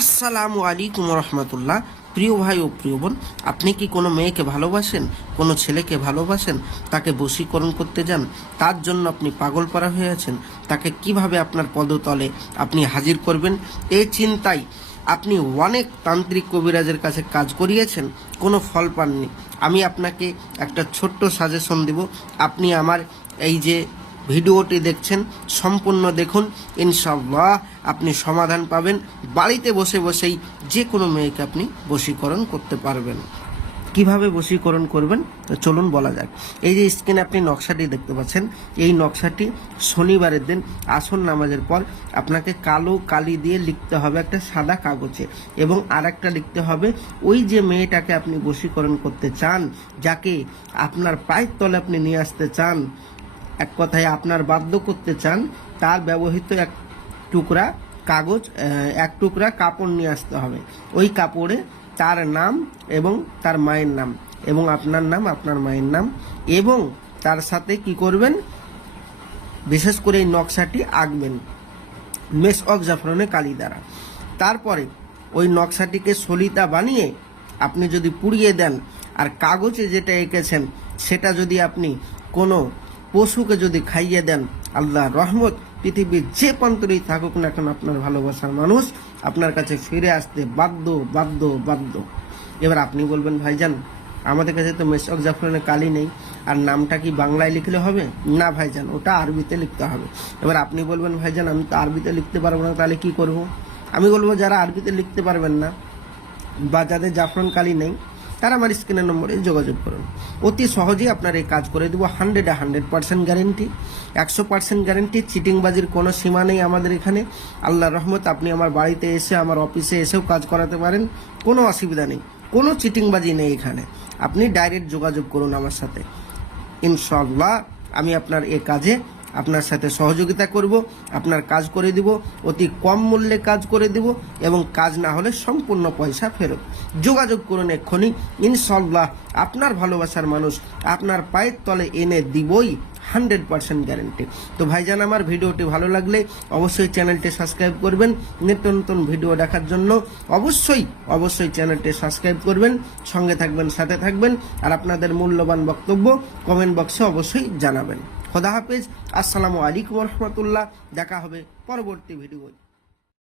আসসালামু আলাইকুম রহমতুল্লাহ। প্রিয় ভাই ও প্রিয় বোন, আপনি কি কোনো মেয়েকে ভালোবাসেন, কোনো ছেলেকে ভালোবাসেন, তাকে বশীকরণ করতে যান, তার জন্য আপনি পাগলপারা হয়ে আছেন, তাকে কিভাবে আপনার পদতলে আপনি হাজির করবেন এই চিন্তায় আপনি অনেক তান্ত্রিক কবিরাজের কাছে কাজ করিয়েছেন, কোনো ফল পাননি। আমি আপনাকে একটা ছোট্ট সাজেশন দেব। আপনি আমার এই যে ভিডিওটি দেখছেন সম্পূর্ণ দেখুন, ইনশাআল্লাহ আপনি সমাধান পাবেন। বাড়িতে বসে বসেই যে কোনো মেয়েকে আপনি বশীকরণ করতে পারবেন। কিভাবে বশীকরণ করবেন চলুন বলা যাক। এই যে স্ক্রিনে আপনি নকশাটি দেখতে পাচ্ছেন, এই নকশাটি শনিবারের দিন আসর নামাজের পর আপনাকে কালো কালি দিয়ে লিখতে হবে একটা সাদা কাগজে, এবং আর একটা লিখতে হবে ওই যে মেয়েটাকে আপনি বশীকরণ করতে চান, যাকে আপনার পায়ের তলে আপনি নিয়ে আসতে চান, এক কথায় আপনার বাধ্য করতে চান, তার ব্যবহৃত এক টুকরা কাগজ, এক টুকরা কাপড় নিয়ে আসতে হবে। ওই কাপড়ে তার নাম এবং তার মায়ের নাম এবং আপনার নাম, আপনার মায়ের নাম, এবং তার সাথে কি করবেন, বিশেষ করে এই নকশাটি আঁকবেন মেশক জাফরানে কালি দ্বারা। তারপরে ওই নকশাটিকে সলিতা বানিয়ে আপনি যদি পুড়িয়ে দেন, আর কাগজে যেটা এঁকেছেন সেটা যদি আপনি কোনো পশুকে যদি খাইয়ে দেন, আল্লাহর রহমত পৃথিবীর যে প্রান্তরেই থাকুক না কেন আপনার ভালোবাসার মানুষ আপনার কাছে ফিরে আসতে বাধ্য বাধ্য বাধ্য। এবার আপনি বলবেন, ভাইজান আমাদের কাছে তো মেশক জাফরানের কালি নেই, আর নামটা কি বাংলায় লিখলে হবে? না ভাইজান, ওটা আরবিতে লিখতে হবে। এবার আপনি বলবেন, ভাইজান আমি তো আরবিতে লিখতে পারবো না, তাহলে কি করব? আমি বলবো, যারা আরবিতে লিখতে পারবেন না বা যাদের জাফরান কালি নেই, তারা আমার স্ক্রিনের নম্বরে যোগাযোগ করুন। অতি সহজেই আপনার এই কাজ করে দেবো। 100% গ্যারেন্টি, 100% গ্যারেন্টি। চিটিংবাজির কোনো সীমা নেই আমাদের এখানে। আল্লাহর রহমত আপনি আমার বাড়িতে এসে, আমার অফিসে এসেও কাজ করাতে পারেন, কোনো অসুবিধা নেই, কোনো চিটিংবাজি নেই এখানে। আপনি ডাইরেক্ট যোগাযোগ করুন আমার সাথে, ইনশাআল্লাহ আমি আপনার এ কাজে আপনার সাথে সহযোগিতা করব, আপনার কাজ করে দিব, অতি কম মূল্যে কাজ করে দিব, এবং কাজ না হলে সম্পূর্ণ পয়সা ফেরত। যোগাযোগ করুন এক্ষুনি, ইনশাআল্লাহ আপনার ভালোবাসার মানুষ আপনার পায়ের তলে এনে দিবই, 100% গ্যারেন্টি। তো ভাইজান আমার ভিডিওটি ভালো লাগলে অবশ্যই চ্যানেলটি সাবস্ক্রাইব করবেন। নিত্য নতুন ভিডিও দেখার জন্য অবশ্যই চ্যানেলটি সাবস্ক্রাইব করবেন, সঙ্গে থাকবেন, সাথে থাকবেন, আর আপনাদের মূল্যবান বক্তব্য কমেন্ট বক্সে অবশ্যই জানাবেন। খোদা হাফেজ, আসসালামু আলাইকুম রহমতুল্লাহ। দেখা হবে পরবর্তী ভিডিও।